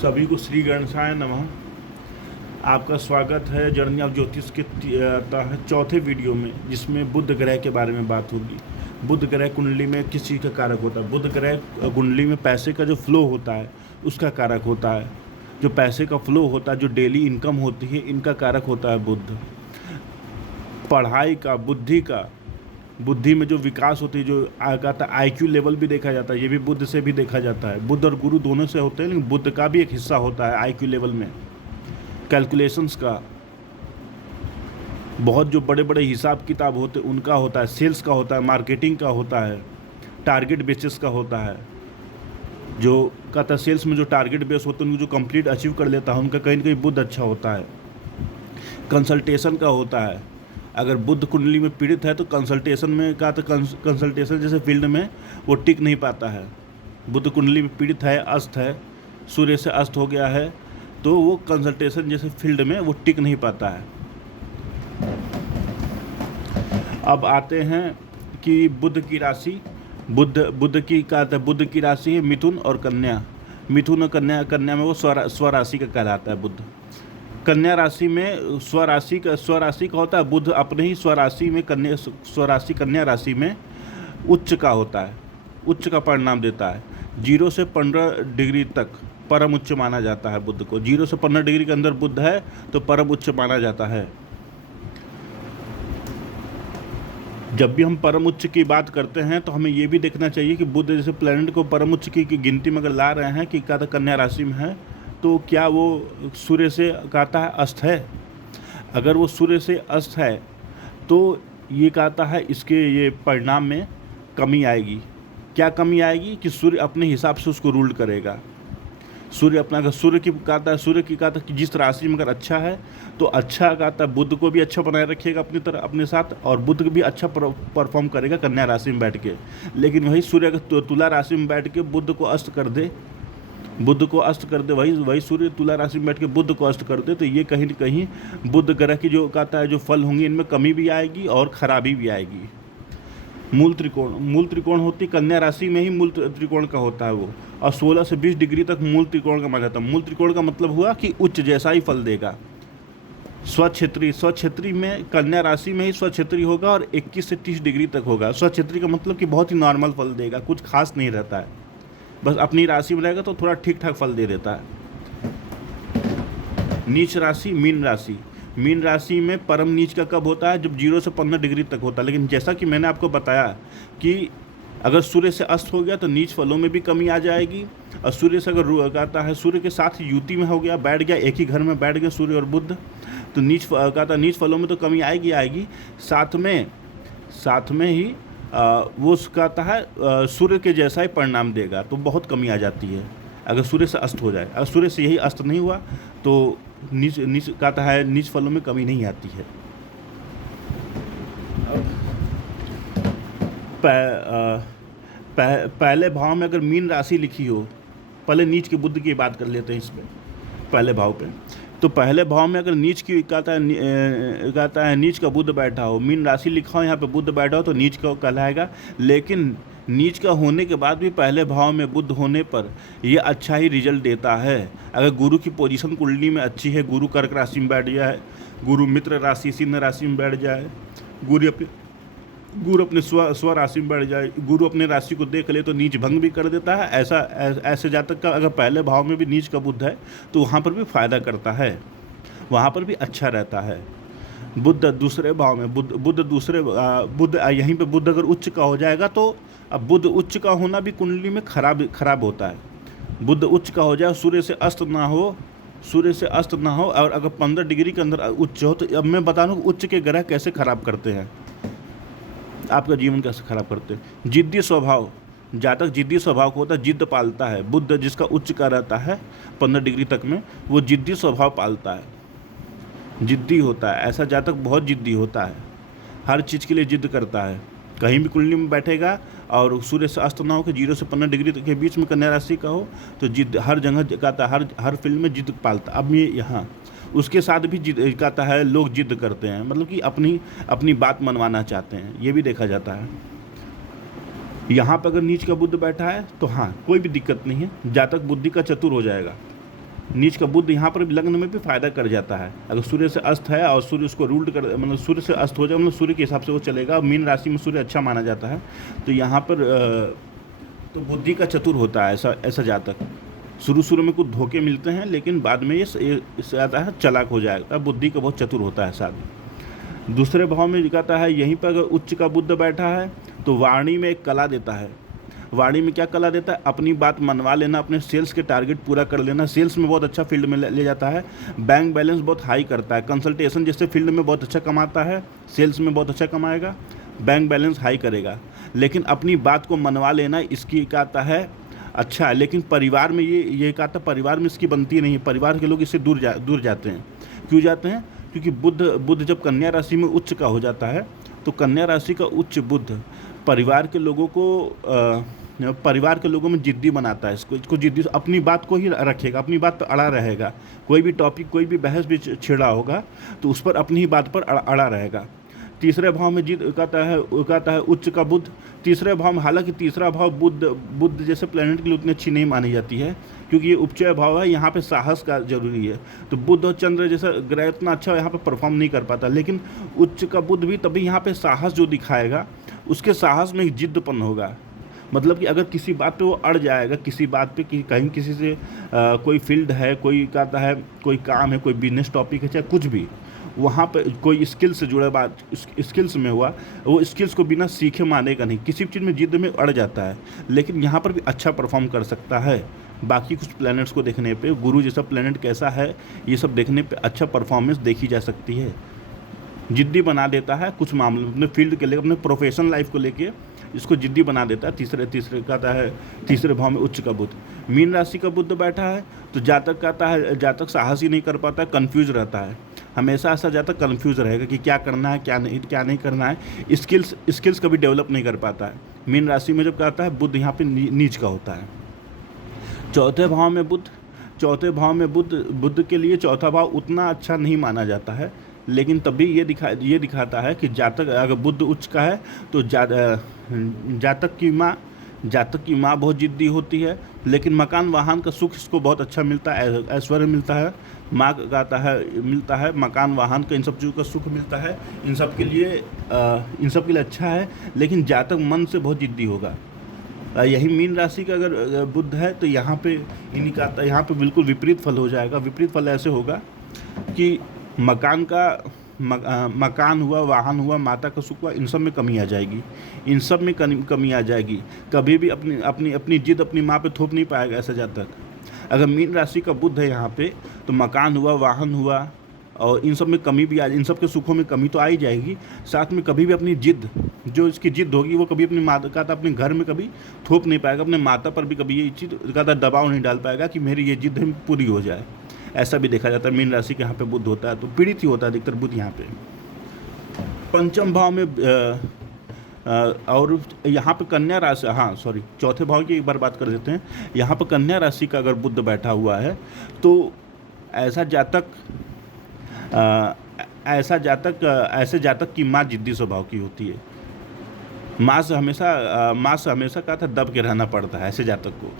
सभी को श्री गणेशाय नमः। आपका स्वागत है जर्नी ऑफ ज्योतिष के चौथे वीडियो में, जिसमें बुध ग्रह के बारे में बात होगी। बुध ग्रह कुंडली में किस चीज़ का कारक होता है? बुध ग्रह कुंडली में पैसे का जो फ्लो होता है उसका कारक होता है। जो पैसे का फ्लो होता है, जो डेली इनकम होती है, इनका कारक होता है बुध। पढ़ाई का, बुद्धि में जो विकास होती है, जो कहता है IQ लेवल भी देखा जाता है, ये भी बुध से भी देखा जाता है। बुध और गुरु दोनों से होते हैं, लेकिन बुध का भी एक हिस्सा होता है IQ लेवल में। कैलकुलेशंस का, बहुत जो बड़े बड़े हिसाब किताब होते हैं उनका होता है। सेल्स का होता है, मार्केटिंग का होता है, टारगेट बेसिस का होता है। जो कहता है सेल्स में जो टारगेट बेस होते हैं उनको जो कंप्लीट अचीव कर लेता है, उनका कहीं ना कहीं बुध अच्छा होता है। कंसल्टेशन का होता है। अगर बुध कुंडली में पीड़ित है तो कंसल्टेशन में का तो कंसल्टेशन जैसे फील्ड में वो टिक नहीं पाता है। बुध कुंडली में पीड़ित है, अस्त है, सूर्य से अस्त हो गया है, तो वो कंसल्टेशन जैसे फील्ड में वो टिक नहीं पाता है। अब आते हैं कि बुध की राशि, बुध की राशि है मिथुन और कन्या। मिथुन और कन्या में वो स्वराशि का कहलाता है बुध। कन्या राशि में स्वराशि का होता है बुध अपने ही स्वराशि में, कन्या राशि में उच्च का होता है, उच्च का परिणाम देता है। 0 से 15 डिग्री तक परम उच्च माना जाता है बुध को। 0 से 15 डिग्री के अंदर बुध है तो परम उच्च माना जाता है। जब भी हम परम उच्च की बात करते हैं तो हमें ये भी देखना चाहिए कि बुध जैसे प्लैनेट को परम उच्च की गिनती में अगर ला रहे हैं कि कहता कन्या राशि में है, तो क्या वो सूर्य से कहता है अस्त है? अगर वो सूर्य से अस्त है तो ये कहता है इसके ये परिणाम में कमी आएगी। क्या कमी आएगी? कि सूर्य अपने हिसाब से उसको रूल करेगा। सूर्य अपना, अगर सूर्य की कहता है कि जिस राशि में अगर अच्छा है तो अच्छा कहता है बुध को भी अच्छा बनाए रखिएगा अपने साथ, और बुध भी अच्छा परफॉर्म करेगा कन्या राशि में बैठ के। लेकिन वही सूर्य अगर तुला राशि में बैठ के बुध को अस्त कर दे, वही सूर्य तुला राशि में बैठ के बुध को अस्त कर दे, तो ये कहीं न कहीं बुध ग्रह की जो कहता है जो फल होंगे इनमें कमी भी आएगी और खराबी भी आएगी। मूल त्रिकोण होती कन्या राशि में ही मूल त्रिकोण का होता है वो, और 16 से 20 डिग्री तक मूल त्रिकोण का माना जाता है। मूल त्रिकोण का मतलब हुआ कि उच्च जैसा ही फल देगा। स्वक्षेत्री में कन्या राशि में ही स्वक्षेत्री होगा और 21 से 30 डिग्री तक होगा। स्वक्षेत्री का मतलब कि बहुत ही नॉर्मल फल देगा, कुछ खास नहीं रहता है, बस अपनी राशि में रहेगा तो थोड़ा ठीक ठाक फल दे देता है। नीच राशि मीन राशि में परम नीच का कब होता है? जब 0 से 15 डिग्री तक होता है। लेकिन जैसा कि मैंने आपको बताया कि अगर सूर्य से अस्त हो गया तो नीच फलों में भी कमी आ जाएगी, और सूर्य से अगर कहता है सूर्य के साथ युति में हो गया, बैठ गया, एक ही घर में बैठ गए सूर्य और बुध, तो नीच फलों में तो कमी आएगी। साथ में ही वो कहता है सूर्य के जैसा ही परिणाम देगा, तो बहुत कमी आ जाती है अगर सूर्य से अस्त हो जाए। अगर सूर्य से यही अस्त नहीं हुआ तो नीच कहता है नीच फलों में कमी नहीं आती है। पहले भाव में अगर मीन राशि लिखी हो, पहले नीच के बुध की बात कर लेते हैं इसमें, पहले भाव पे। तो पहले भाव में अगर नीच की कहता है नीच का बुध बैठा हो, मीन राशि लिखा हो, यहाँ पे बुध बैठा हो, तो नीच का कहलाएगा। लेकिन नीच का होने के बाद भी पहले भाव में बुध होने पर ये अच्छा ही रिजल्ट देता है। अगर गुरु की पोजीशन कुंडली में अच्छी है, गुरु कर्क राशि में बैठ जाए, गुरु मित्र राशि सिंह राशि में बैठ जाए, गुरु अपने स्व राशि में बैठ जाए, गुरु अपने राशि को देख ले तो नीच भंग भी कर देता है। ऐसे जातक का अगर पहले भाव में भी नीच का बुध है तो वहाँ पर भी फायदा करता है, वहाँ पर भी अच्छा रहता है। बुध दूसरे भाव में बुध यहीं पे बुध अगर उच्च का हो जाएगा तो अब बुध उच्च का होना भी कुंडली में खराब होता है। बुध उच्च का हो जाए, सूर्य से अस्त ना हो और अगर 15 डिग्री के अंदर उच्च हो, तो अब मैं बता दूँ उच्च के ग्रह कैसे खराब करते हैं, आपका जीवन कैसे खराब करते हैं। जिद्दी स्वभाव, जातक जिद्दी स्वभाव को होता है, जिद्द पालता है। बुध जिसका उच्च का रहता है 15 डिग्री तक में, वो जिद्दी स्वभाव पालता है, जिद्दी होता है। ऐसा जातक बहुत जिद्दी होता है, हर चीज़ के लिए जिद्द करता है। कहीं भी कुंडली में बैठेगा और सूर्य से अस्त ना हो कि 0 से 15 डिग्री के बीच में कन्या राशि का हो, तो जिद्द हर जगह कहता है, हर फील्ड में जिद्द पालता। अब ये यहाँ उसके साथ भी जिद कहता है, लोग जिद करते हैं, मतलब कि अपनी बात मनवाना चाहते हैं, ये भी देखा जाता है। यहाँ पर अगर नीच का बुध बैठा है तो हाँ कोई भी दिक्कत नहीं है, जातक बुद्धि का चतुर हो जाएगा। नीच का बुध यहाँ पर भी लग्न में भी फायदा कर जाता है। अगर सूर्य से अस्त है और सूर्य उसको रूल्ड कर, मतलब सूर्य से अस्त हो जाए, मतलब सूर्य के हिसाब से वो चलेगा। मीन राशि में सूर्य अच्छा माना जाता है, तो यहाँ पर तो बुद्धि का चतुर होता है ऐसा जातक। शुरू में कुछ धोखे मिलते हैं, लेकिन बाद में ये आता है चालाक हो जाएगा, बुद्धि का बहुत चतुर होता है साथ। दूसरे भाव में कहता है यहीं पर अगर उच्च का बुध बैठा है तो वाणी में एक कला देता है। वाणी में क्या कला देता है? अपनी बात मनवा लेना, अपने सेल्स के टारगेट पूरा कर लेना। सेल्स में बहुत अच्छा फील्ड में ले जाता है। बैंक बैलेंस बहुत हाई करता है। कंसल्टेशन जैसे फील्ड में बहुत अच्छा कमाता है, सेल्स में बहुत अच्छा कमाएगा, बैंक बैलेंस हाई करेगा। लेकिन अपनी बात को मनवा लेना इसकी कहता है अच्छा है, लेकिन परिवार में ये कहता है परिवार में इसकी बनती नहीं है। परिवार के लोग इससे दूर जाते हैं। क्यों जाते हैं? क्योंकि बुध जब कन्या राशि में उच्च का हो जाता है, तो कन्या राशि का उच्च बुध परिवार के लोगों में जिद्दी बनाता है। इसको जिद्दी, अपनी बात को ही रखेगा, अपनी बात पर अड़ा रहेगा। कोई भी टॉपिक, कोई भी बहस भी छिड़ा होगा तो उस पर अपनी ही बात पर अड़ा रहेगा। तीसरे भाव में जिद कहता है उच्च का बुध। तीसरे भाव में, हालांकि तीसरा भाव बुध जैसे प्लैनेट के लिए उतनी अच्छी नहीं मानी जाती है, क्योंकि ये उपचय भाव है, यहाँ पे साहस का जरूरी है। तो बुध और चंद्र जैसा ग्रह इतना अच्छा यहाँ पे परफॉर्म नहीं कर पाता, लेकिन उच्च का बुध भी तभी यहाँ पे साहस जो दिखाएगा, उसके साहस में एक जिद्दपन होगा। मतलब कि अगर किसी बात पे वो अड़ जाएगा, किसी बात पे कहीं किसी से कोई फील्ड है, कोई कहता है कोई काम है, कोई बिजनेस टॉपिक है, चाहे कुछ भी, वहाँ पे कोई स्किल से जुड़ा बात स्किल्स में हुआ, वो स्किल्स को बिना सीखे मानेगा नहीं, किसी भी चीज़ में जिद में अड़ जाता है। लेकिन यहाँ पर भी अच्छा परफॉर्म कर सकता है। बाकी कुछ प्लैनेट्स को देखने पे, गुरु जैसा प्लैनेट कैसा है, ये सब देखने पे अच्छा परफॉर्मेंस देखी जा सकती है। जिद्दी बना देता है कुछ मामलों में, अपने फील्ड के लिए, अपने प्रोफेशनल लाइफ को लेके इसको जिद्दी बना देता है। तीसरे कहता है तीसरे भाव में उच्च का बुध। मीन राशि का बुध बैठा है तो जातक कहता है जातक साहस ही नहीं कर पाता है, कन्फ्यूज रहता है। हमेशा ऐसा जातक कन्फ्यूज रहेगा कि क्या करना है, क्या नहीं करना है। स्किल्स कभी डेवलप नहीं कर पाता है। मीन राशि में जब कहता है बुध यहाँ पे नीच का होता है। चौथे भाव में बुध के लिए चौथा भाव उतना अच्छा नहीं माना जाता है, लेकिन तभी ये दिखाता है कि जातक अगर बुध उच्च का है तो जातक की माँ बहुत जिद्दी होती है, लेकिन मकान वाहन का सुख इसको बहुत अच्छा मिलता है, ऐश्वर्य मिलता है, माँ कहता है मिलता है, मकान वाहन का इन सब चीज़ों का सुख मिलता है। इन सब के लिए अच्छा है, लेकिन जातक मन से बहुत जिद्दी होगा। यही मीन राशि का अगर बुध है तो यहाँ पे बिल्कुल विपरीत फल हो जाएगा। विपरीत फल ऐसे होगा कि मकान हुआ, वाहन हुआ, माता का सुख हुआ, इन सब में कमी आ जाएगी। कभी भी अपनी जिद अपनी माँ पे थोप नहीं पाएगा ऐसा जातक। अगर मीन राशि का बुध है यहाँ पे तो मकान हुआ, वाहन हुआ, और इन सब में कमी भी इन सब के सुखों में कमी तो आ ही जाएगी। साथ में कभी भी अपनी जिद, जो इसकी जिद होगी, वो कभी अपनी माता का अपने घर में कभी थोप नहीं पाएगा, अपने माता पर भी कभी ये चीज़ का दबाव नहीं डाल पाएगा कि मेरी ये जिद पूरी हो जाए। ऐसा भी देखा जाता है। मीन राशि के यहाँ पे बुध होता है तो पीड़ित ही होता है अधिकतर बुध यहाँ पे। पंचम भाव में और यहाँ पे कन्या राशि, चौथे भाव की एक बार बात कर देते हैं। यहाँ पर कन्या राशि का अगर बुध बैठा हुआ है तो ऐसे जातक की माँ जिद्दी स्वभाव की होती है। माँ से हमेशा कहा था दब के रहना पड़ता है ऐसे जातक को।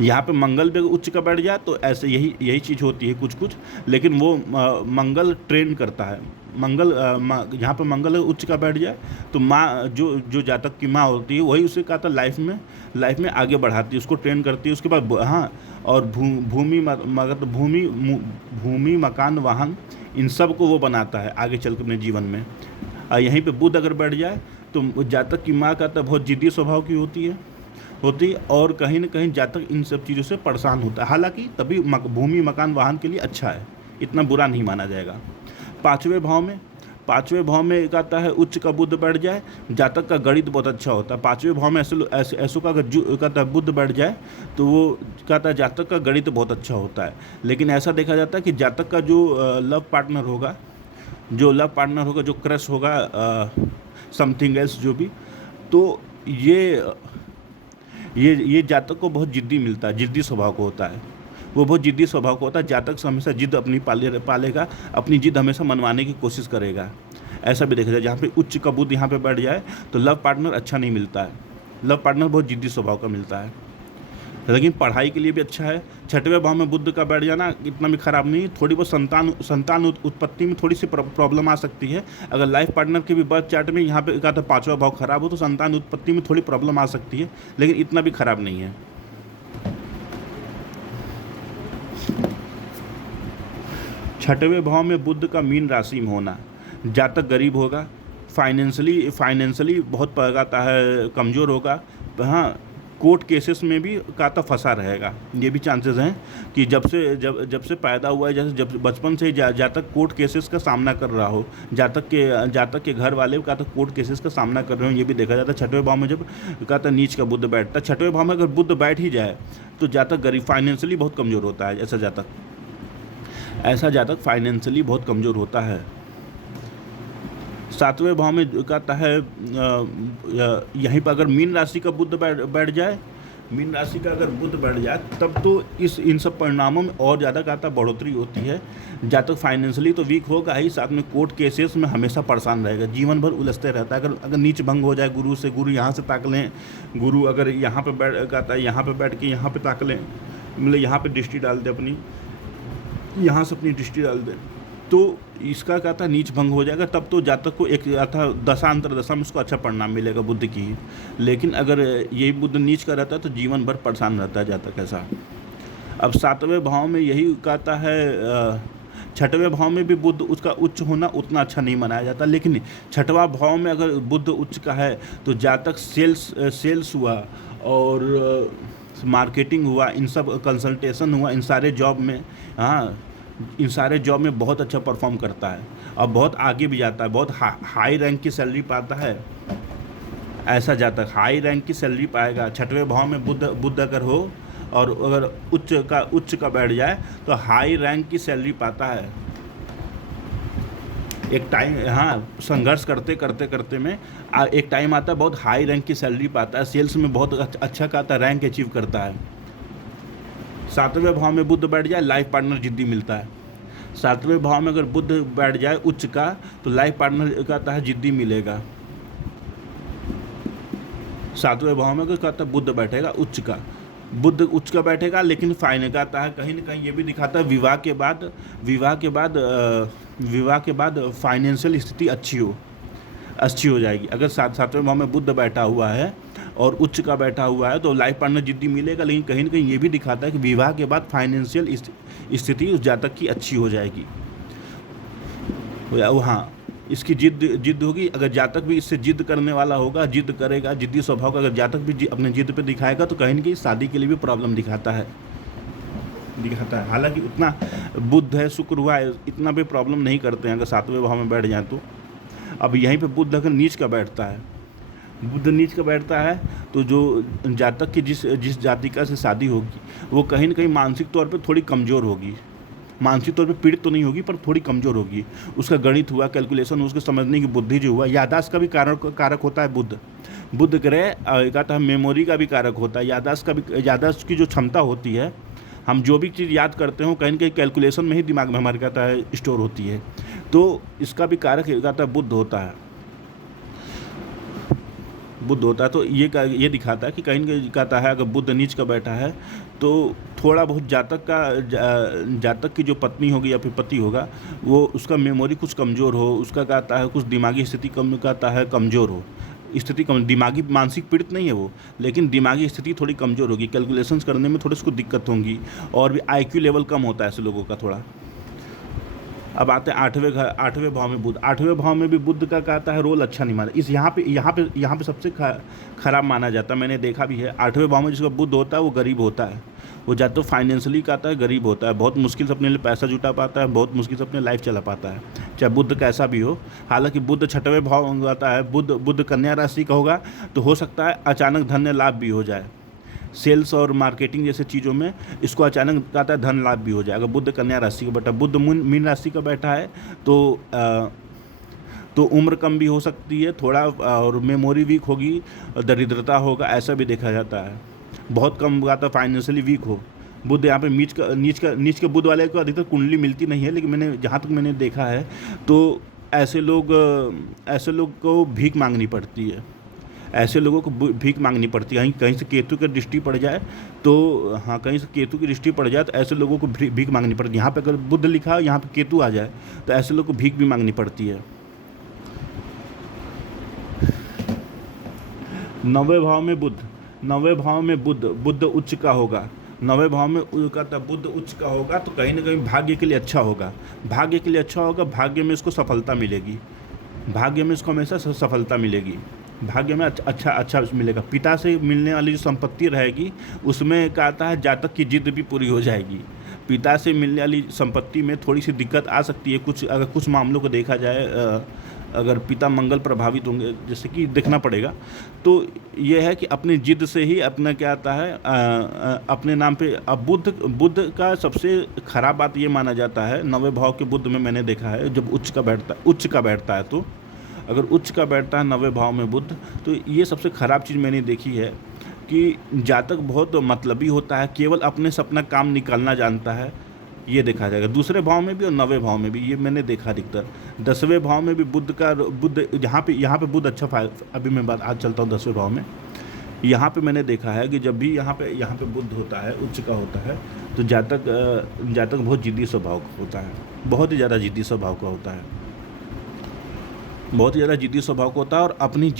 यहाँ पे मंगल भी उच्च का बैठ जाए तो ऐसे यही चीज़ होती है कुछ, लेकिन वो मंगल ट्रेन करता है। यहाँ पे मंगल उच्च का बैठ जाए तो माँ जो जातक की माँ होती है वही उसे कहता लाइफ में आगे बढ़ाती है, उसको ट्रेन करती है। उसके बाद और भूमि मकान वाहन इन सब को वो बनाता है आगे चल के अपने जीवन में। यहीं पे बुध अगर बैठ जाए तो जातक की माँ कहता बहुत जिद्दी स्वभाव की होती है और कहीं ना कहीं जातक इन सब चीज़ों से परेशान होता है। हालांकि तभी भूमि मकान वाहन के लिए अच्छा है, इतना बुरा नहीं माना जाएगा। पाँचवें भाव में कहता है उच्च का बुध बैठ जाए, जातक का गणित बहुत अच्छा होता है। पाँचवें भाव में ऐसो का अगर कहता है बुध बैठ जाए तो वो कहता है जातक का गणित बहुत अच्छा होता है। लेकिन ऐसा देखा जाता है कि जातक का जो लव पार्टनर होगा, जो क्रश होगा, समथिंग एल्स जो भी, तो ये जातक को बहुत जिद्दी मिलता है, जिद्दी स्वभाव को होता है। वो बहुत जिद्दी स्वभाव का होता है। जातक से हमेशा जिद अपनी पालेगा, अपनी जिद हमेशा मनवाने की कोशिश करेगा। ऐसा भी देखा जाए जहाँ पे उच्च का बुध यहाँ पे बैठ जाए तो लव पार्टनर अच्छा नहीं मिलता है। लव पार्टनर बहुत जिद्दी स्वभाव का मिलता है। लेकिन पढ़ाई के लिए भी अच्छा है। छठवें भाव में बुध का बैठ जाना इतना भी खराब नहीं, थोड़ी बहुत संतान उत्पत्ति में थोड़ी सी प्रॉब्लम आ सकती है। अगर लाइफ पार्टनर के भी बर्थ चार्ट में यहाँ पे कहा था पाँचवा भाव खराब हो तो संतान उत्पत्ति में थोड़ी प्रॉब्लम आ सकती है, लेकिन इतना भी खराब नहीं है। छठवें भाव में बुध का मीन राशि में होना, जातक गरीब होगा, फाइनेंशियली बहुत पगाता है, कमज़ोर होगा। हाँ, कोर्ट केसेस में भी काता फंसा रहेगा, ये भी चांसेस हैं कि जब से पैदा हुआ है, जैसे जब बचपन से ही जातक कोर्ट केसेस का सामना कर रहा हो, जातक के घर वाले काता कोर्ट केसेस का सामना कर रहे हो, ये भी देखा जाता है। छठवें भाव में जब काता नीच का बुध बैठता है, छठवें भाव में अगर बुध बैठ ही जाए तो जातक गरीब, फाइनेंशियली बहुत कमज़ोर होता है। ऐसा जातक फाइनेंशियली बहुत कमज़ोर होता है। सातवें भाव में कहता है यहीं पर अगर मीन राशि का बुध बैठ जाए, मीन राशि का अगर बुध बैठ जाए तब तो इन सब परिणामों में और ज़्यादा कहता बढ़ोतरी होती है। जातक फाइनेंशियली तो वीक होगा ही, साथ में कोर्ट केसेस में हमेशा परेशान रहेगा, जीवन भर उलझते रहता है। अगर नीच भंग हो जाए गुरु से, गुरु यहाँ से ताक लें, गुरु अगर यहाँ पर कहता है यहाँ पर बैठ के यहाँ पर ताक लें, मतलब यहाँ पर दृष्टि डाल दे अपनी, यहाँ से अपनी दृष्टि डाल दे, तो इसका कहता है नीच भंग हो जाएगा। तब तो जातक को एक दशा अंतर दशा में उसको अच्छा परिणाम मिलेगा बुद्ध की। लेकिन अगर यही बुद्ध नीच का रहता है तो जीवन भर परेशान रहता है जातक ऐसा। अब सातवें भाव में यही कहता है, छठवें भाव में भी बुद्ध उसका उच्च होना उतना अच्छा नहीं माना जाता, लेकिन छठवां भाव में अगर बुद्ध उच्च का है तो जातक सेल्स हुआ और मार्केटिंग हुआ, इन सब कंसल्टेशन हुआ, इन सारे जॉब में, हाँ इन सारे जॉब में बहुत अच्छा परफॉर्म करता है और बहुत आगे भी जाता है, बहुत हाई रैंक की सैलरी पाता है। ऐसा जातक हाई रैंक की सैलरी पाएगा। छठवें भाव में बुद्ध अगर हो और अगर उच्च का बैठ जाए तो हाई रैंक की सैलरी पाता है। एक टाइम, हाँ, संघर्ष करते में एक टाइम आता है बहुत हाई रैंक की सैलरी पाता है, सेल्स में बहुत अच्छा खाता है, रैंक अचीव करता है। सातवें भाव में बुद्ध बैठ जाए, लाइफ पार्टनर जिद्दी मिलता है। सातवें भाव में अगर बुद्ध बैठ जाए उच्च का तो लाइफ पार्टनर कहता है जिद्दी मिलेगा। सातवें भाव में अगर कहता है बुद्ध बैठेगा उच्च का, बुद्ध उच्च का बैठेगा, लेकिन फाइन कहता है कहीं ना कहीं ये भी दिखाता है विवाह के बाद फाइनेंशियल स्थिति अच्छी हो जाएगी। अगर सातवें भाव में बुद्ध बैठा हुआ है और उच्च का बैठा हुआ है तो लाइफ पार्टनर जिद्दी मिलेगा, लेकिन कहीं ना कहीं ये भी दिखाता है कि विवाह के बाद फाइनेंशियल स्थिति उस जातक की अच्छी हो जाएगी। हाँ, इसकी जिद होगी। अगर जातक भी इससे जिद करने वाला होगा, जिद करेगा, जिद्दी स्वभाव का अगर जातक भी अपने जिद पे दिखाएगा तो कहीं ना कहीं शादी के लिए भी प्रॉब्लम दिखाता है। हालांकि उतना बुध है, शुक्र हुआ है, इतना भी प्रॉब्लम नहीं करते हैं अगर सातवें भाव में बैठ जाए तो। अब यहीं पे बुध अगर नीच का बैठता है, तो जो जातक की जिस जातिका से शादी होगी वो कहीं ना कहीं मानसिक तौर पे थोड़ी कमज़ोर होगी। मानसिक तौर पे पीड़ित तो नहीं होगी पर थोड़ी कमज़ोर होगी। उसका गणित हुआ, कैलकुलेशन, उसके समझने की बुद्धि जो हुआ, याददाश्त का भी कारक होता है बुध ग्रह कहता है मेमोरी का भी कारक होता है, याददाश्त की जो क्षमता होती है, हम जो भी चीज़ याद करते हो कहीं ना कहीं कैलकुलेशन में ही दिमाग में हमारे कहता है स्टोर होती है, तो इसका भी कारक कहता है बुध होता है। तो ये दिखाता है कि कहीं कहीं कहता है अगर बुध नीच का बैठा है तो थोड़ा बहुत जातक की जो पत्नी होगी या फिर पति होगा वो उसका मेमोरी कुछ कमज़ोर हो, उसका कहता है कुछ दिमागी स्थिति कमज़ोर हो। दिमागी मानसिक पीड़ित नहीं है वो, लेकिन दिमागी स्थिति थोड़ी कमज़ोर होगी, कैलकुलेशंस करने में थोड़ी उसको दिक्कत होगी, और भी IQ लेवल कम होता है ऐसे लोगों का थोड़ा। अब आते हैं आठवें भाव में बुध। आठवें भाव में भी बुध का कहता है रोल अच्छा नहीं माना। यहाँ पे सबसे खराब माना जाता है, मैंने देखा भी है। आठवें भाव में जिसका बुध होता है वो गरीब होता है, वो या तो फाइनेंशियली कहता है गरीब होता है, बहुत मुश्किल से अपने लिए पैसा जुटा पाता है, बहुत मुश्किल से अपने लाइफ चला पाता है, चाहे बुध कैसा भी हो। हालांकि बुध छठवें भाव में आता है, बुध कन्या राशि का होगा तो हो सकता है अचानक धन्य लाभ भी हो जाए, सेल्स और मार्केटिंग जैसे चीज़ों में इसको अचानक कहता है धन लाभ भी हो जाए। अगर बुध कन्या राशि का बैठा, बुध मीन राशि का बैठा है तो उम्र कम भी हो सकती है थोड़ा, और मेमोरी वीक होगी, दरिद्रता होगा, ऐसा भी देखा जाता है। बहुत कम कहता है फाइनेंशियली वीक हो। बुध यहाँ पे नीच के बुध वाले को अधिकतर कुंडली मिलती नहीं है, लेकिन जहाँ तक मैंने देखा है तो ऐसे लोग को भीख मांगनी पड़ती है। ऐसे लोगों को भीख मांगनी पड़ती है। कहीं कहीं से केतु की दृष्टि पड़ जाए तो, हाँ, कहीं से केतु की दृष्टि पड़ जाए तो ऐसे लोगों को भीख मांगनी पड़ती है। यहाँ पे अगर बुध लिखा हो, यहाँ पे केतु आ जाए तो ऐसे लोगों को भीख भी मांगनी पड़ती है। 9वें भाव में बुध, 9वें भाव में बुध उच्च का होगा। 9वें भाव में कहता बुध उच्च का होगा तो कहीं ना कहीं भाग्य के लिए अच्छा होगा। भाग्य के लिए अच्छा होगा, भाग्य में इसको सफलता मिलेगी। भाग्य में इसको हमेशा सफलता मिलेगी। भाग्य में अच्छा मिलेगा। पिता से मिलने वाली जो संपत्ति रहेगी उसमें कहता है जातक की जिद भी पूरी हो जाएगी। पिता से मिलने वाली संपत्ति में थोड़ी सी दिक्कत आ सकती है, अगर कुछ मामलों को देखा जाए, अगर पिता मंगल प्रभावित होंगे, जैसे कि देखना पड़ेगा, तो ये है कि अपनी जिद से ही अपना क्या आता है अपने नाम पे। अब बुध का सबसे खराब बात ये माना जाता है 9वें भाव के बुध में, मैंने देखा है जब उच्च का बैठता है तो, अगर उच्च का बैठता है 9वें भाव में बुध, तो ये सबसे ख़राब चीज़ मैंने देखी है कि जातक बहुत मतलबी होता है, केवल अपने से अपना काम निकालना जानता है। ये देखा जाएगा दूसरे भाव में भी और 9वें भाव में भी, ये मैंने देखा अधिकतर। 10वें भाव में भी बुध यहाँ पे बुध अच्छा अभी मैं बात आज चलता हूँ 10वें भाव में। यहाँ पे मैंने देखा है कि जब भी यहाँ पे बुध होता है, उच्च का होता है, तो जातक बहुत जिद्दी स्वभाव का होता है, बहुत ही ज़्यादा जिद्दी स्वभाव का होता है, बहुत ही ज़्यादा जिद्दी स्वभाव का होता है और अपनी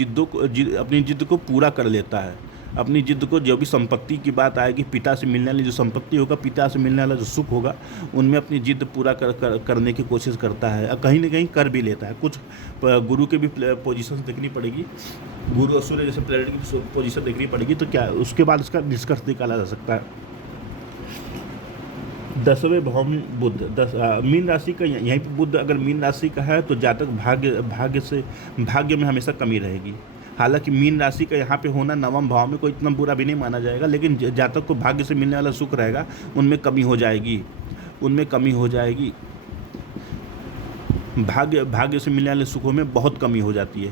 जिद को पूरा कर लेता है। अपनी जिद को, जो भी संपत्ति की बात आएगी, पिता से मिलने वाली जो संपत्ति होगा, पिता से मिलने वाला जो सुख होगा, उनमें अपनी जिद पूरा करने की कोशिश करता है और कहीं ना कहीं कर भी लेता है। कुछ गुरु के भी पोजीशन देखनी पड़ेगी, गुरु और सूर्य जैसे प्लेनेट की पोजीशन देखनी पड़ेगी, तो क्या उसके बाद उसका निष्कर्ष निकाला जा सकता है। 10वें भाव में बुध, मीन राशि का, यहीं पर बुध अगर मीन राशि का है तो जातक भाग्य में हमेशा कमी रहेगी। हालांकि मीन राशि का यहाँ पे होना 9वें भाव में कोई इतना बुरा भी नहीं माना जाएगा, लेकिन जातक को भाग्य से मिलने वाला सुख रहेगा, उनमें कमी हो जाएगी। भाग्य से मिलने वाले सुखों में बहुत कमी हो जाती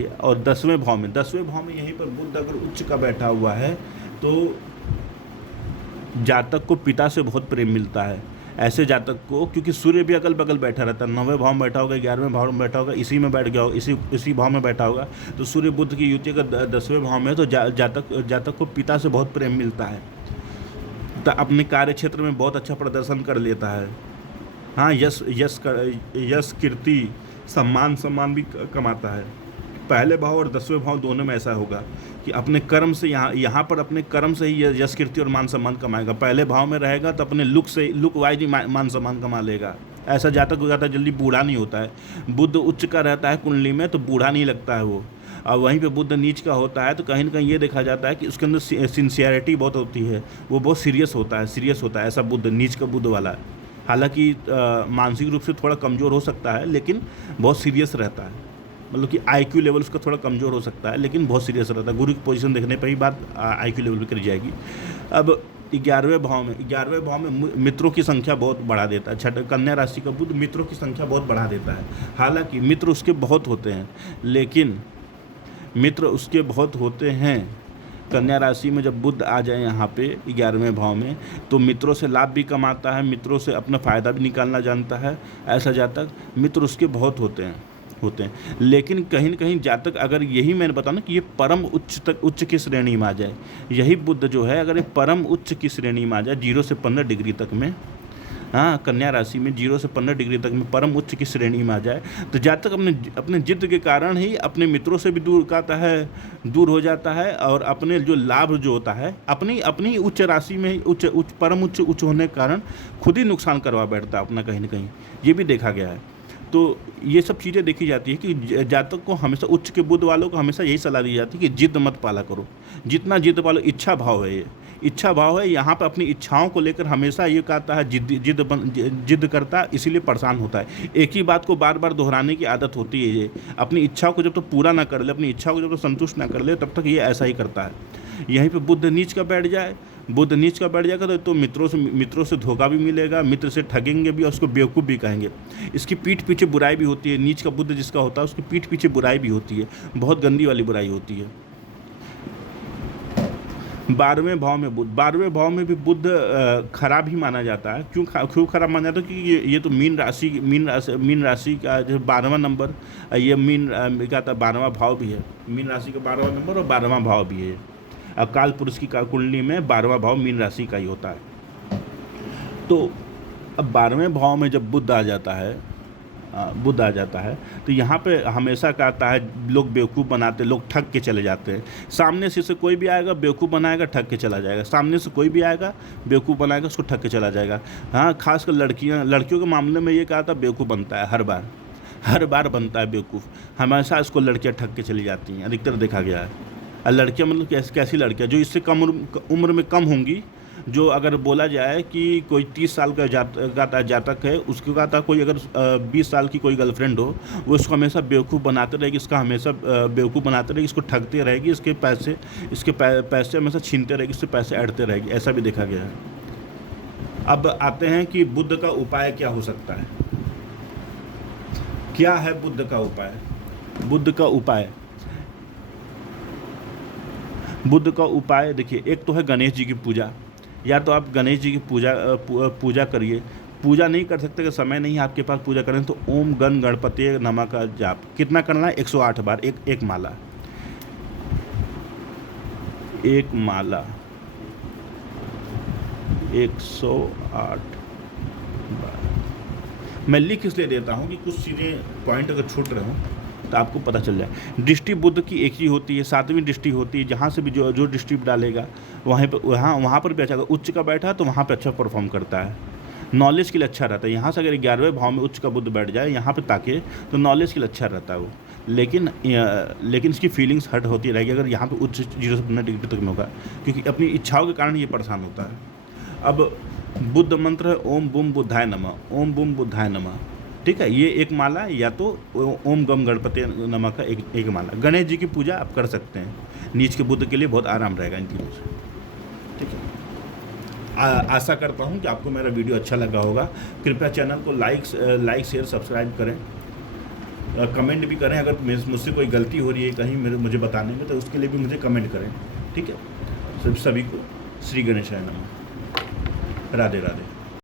है। और 10वें भाव में यहीं पर बुध अगर उच्च का बैठा हुआ है तो जातक को पिता से बहुत प्रेम मिलता है। ऐसे जातक को, क्योंकि सूर्य भी अगल बगल बैठा रहता है, 9वें भाव में बैठा होगा, 11वें भाव में बैठा होगा, इसी में बैठ गया होगा, इसी भाव में बैठा होगा, तो सूर्य बुध की युति अगर 10वें भाव में, तो जातक को पिता से बहुत प्रेम मिलता है, तो अपने कार्य क्षेत्र में बहुत अच्छा प्रदर्शन कर लेता है। हाँ, यश कीर्ति सम्मान भी कमाता है। पहले भाव और 10वें भाव दोनों में ऐसा होगा कि अपने कर्म से यहाँ पर अपने कर्म से ही यश कीर्ति और मान सम्मान कमाएगा। पहले भाव में रहेगा तो अपने लुक वाइज ही मान सम्मान कमा लेगा। ऐसा जातक हो जाता है, जल्दी बूढ़ा नहीं होता है। बुध उच्च का रहता है कुंडली में तो बूढ़ा नहीं लगता है वो, और वहीं पे बुध नीच का होता है तो कहीं ना कहीं ये देखा जाता है कि उसके अंदर सिंसियरिटी बहुत होती है, वो बहुत सीरियस होता है। ऐसा बुध, नीच का बुध वाला है। हालांकि मानसिक रूप से थोड़ा कमज़ोर हो सकता है, लेकिन बहुत सीरियस रहता है। मतलब कि IQ लेवल उसका थोड़ा कमज़ोर हो सकता है, लेकिन बहुत सीरियस रहता है। गुरु की पोजीशन देखने पर ही बात IQ लेवल पर करी जाएगी। अब 11वें भाव में मित्रों की संख्या बहुत बढ़ा देता है। कन्या राशि का बुध मित्रों की संख्या बहुत बढ़ा देता है। हालांकि मित्र उसके बहुत होते हैं, कन्या राशि में जब बुध आ जाए यहाँ पे 11वें भाव में, तो मित्रों से लाभ भी कमाता है, मित्रों से अपना फ़ायदा भी निकालना जानता है। ऐसा जातक मित्र उसके बहुत होते हैं। लेकिन कहीं न कहीं जातक, अगर यही मैंने बताया ना कि ये परम उच्च की श्रेणी में आ जाए, यही बुध जो है अगर ये परम उच्च की श्रेणी में आ जाए 0 से 15 डिग्री तक में, हाँ, कन्या राशि में 0 से 15 डिग्री तक में परम उच्च की श्रेणी में आ जाए, तो जातक अपने जिद के कारण ही अपने मित्रों से भी दूर हो जाता है और अपने जो लाभ जो होता है अपनी उच्च राशि में परम उच्च होने के कारण खुद ही नुकसान करवा बैठता है अपना, कहीं ना कहीं ये भी देखा गया है। तो ये सब चीज़ें देखी जाती है कि जातक को हमेशा, उच्च के बुध वालों को हमेशा यही सलाह दी जाती है कि जिद मत पाला करो। जितना जिद पालो, इच्छा भाव है, ये इच्छा भाव है। यहाँ पर अपनी इच्छाओं को लेकर हमेशा ये कहता है जिद करता है, इसीलिए परेशान होता है। एक ही बात को बार बार दोहराने की आदत होती है ये। अपनी इच्छाओं को जब तक पूरा ना कर ले, अपनी इच्छाओं को जब तक संतुष्ट ना कर ले, तब तक ये ऐसा ही करता है। यहीं पे बुध नीच का बैठ जाएगा तो मित्रों से धोखा भी मिलेगा, मित्र से ठगेंगे भी और उसको बेवकूफ़ भी कहेंगे। इसकी पीठ पीछे बुराई भी होती है। नीच का बुध जिसका होता है उसकी पीठ पीछे बुराई भी होती है, बहुत गंदी वाली बुराई होती है। 12वें भाव में बुध, 12वें भाव में भी बुध खराब ही माना जाता है। क्यों खराब माना जाता है? क्योंकि ये तो मीन राशि का जो 12वां नंबर, ये क्या था, 12वां भाव भी है। मीन राशि का 12वां नंबर और 12वां भाव भी है। अकाल पुरुष की कुंडली में 12वां भाव मीन राशि का ही होता है। तो अब 12वें भाव में जब बुध आ जाता है तो यहाँ पे हमेशा कहता है, लोग बेवकूफ़ बनाते, लोग ठग के चले जाते हैं। सामने से कोई भी आएगा, बेवकूफ़ बनाएगा, ठग के चला जाएगा। सामने से कोई भी आएगा, बेवकूफ़ बनाएगा, उसको ठग के चला जाएगा। हाँ, खासकर लड़कियों के मामले में ये कहता है, बेवकूफ़ बनता है, हर बार बनता है बेवकूफ़। हमेशा इसको लड़कियाँ ठग के चली जाती हैं, अधिकतर देखा गया है। और लड़कियाँ मतलब कैसी लड़कियाँ? जो इससे कम उम्र में कम होंगी, जो अगर बोला जाए कि कोई 30 साल का जातक है, उसके कहता कोई अगर 20 साल की कोई गर्लफ्रेंड हो, वो इसको हमेशा बेवकूफ़ बनाते रहेगी, इसका हमेशा बेवकूफ़ बनाते रहेगी, इसको ठगते रहेगी, इसके पैसे हमेशा छीनते रहेगी, इससे पैसे ऐंठते रहेगी। ऐसा भी देखा गया है। अब आते हैं कि बुध का उपाय क्या हो सकता है। क्या है बुध का उपाय? बुध का उपाय देखिए, एक तो है गणेश जी की पूजा। या तो आप गणेश जी की पूजा करिए। पूजा नहीं कर सकते, कि समय नहीं है आपके पास पूजा करें, तो ओम गण गणपति नमः का जाप कितना करना है? 108 बार, एक माला। एक माला 108 बार। मैं लिख इसलिए देता हूँ कि कुछ चीज़ें पॉइंट अगर छूट रहे हों तो आपको पता चल जाए। दृष्टि बुध की एक ही होती है, 7वीं दृष्टि होती है। जहाँ से भी जो दृष्टि डालेगा वहाँ पर भी अच्छा, अगर उच्च का बैठा तो वहाँ पे अच्छा परफॉर्म करता है। नॉलेज के लिए अच्छा रहता है। यहाँ से अगर 11वें भाव में उच्च का बुध बैठ जाए, यहाँ पे ताके, तो नॉलेज के लिए अच्छा रहता है वो। लेकिन इसकी फीलिंग्स हर्ट होती रहेगी अगर यहाँ पे उच्च 0 से 15 डिग्री तक में होगा, क्योंकि अपनी इच्छाओं के कारण ये परेशान होता है। अब बुद्ध मंत्र है ओम बुम बुद्धाय नमः, ओम बुम बुद्धाय नमः, ठीक है। ये एक माला, या तो ओम गम गणपति नमः का एक माला। गणेश जी की पूजा आप कर सकते हैं, नीच के बुद्ध के लिए बहुत आराम रहेगा इन तीनों से, ठीक है। आशा करता हूँ कि आपको मेरा वीडियो अच्छा लगा होगा। कृपया चैनल को लाइक शेयर सब्सक्राइब करें, कमेंट भी करें। अगर मुझसे कोई गलती हो रही है कहीं मुझे बताने में, तो उसके लिए भी मुझे कमेंट करें, ठीक है। सभी को श्री गणेशाय नमः। राधे राधे।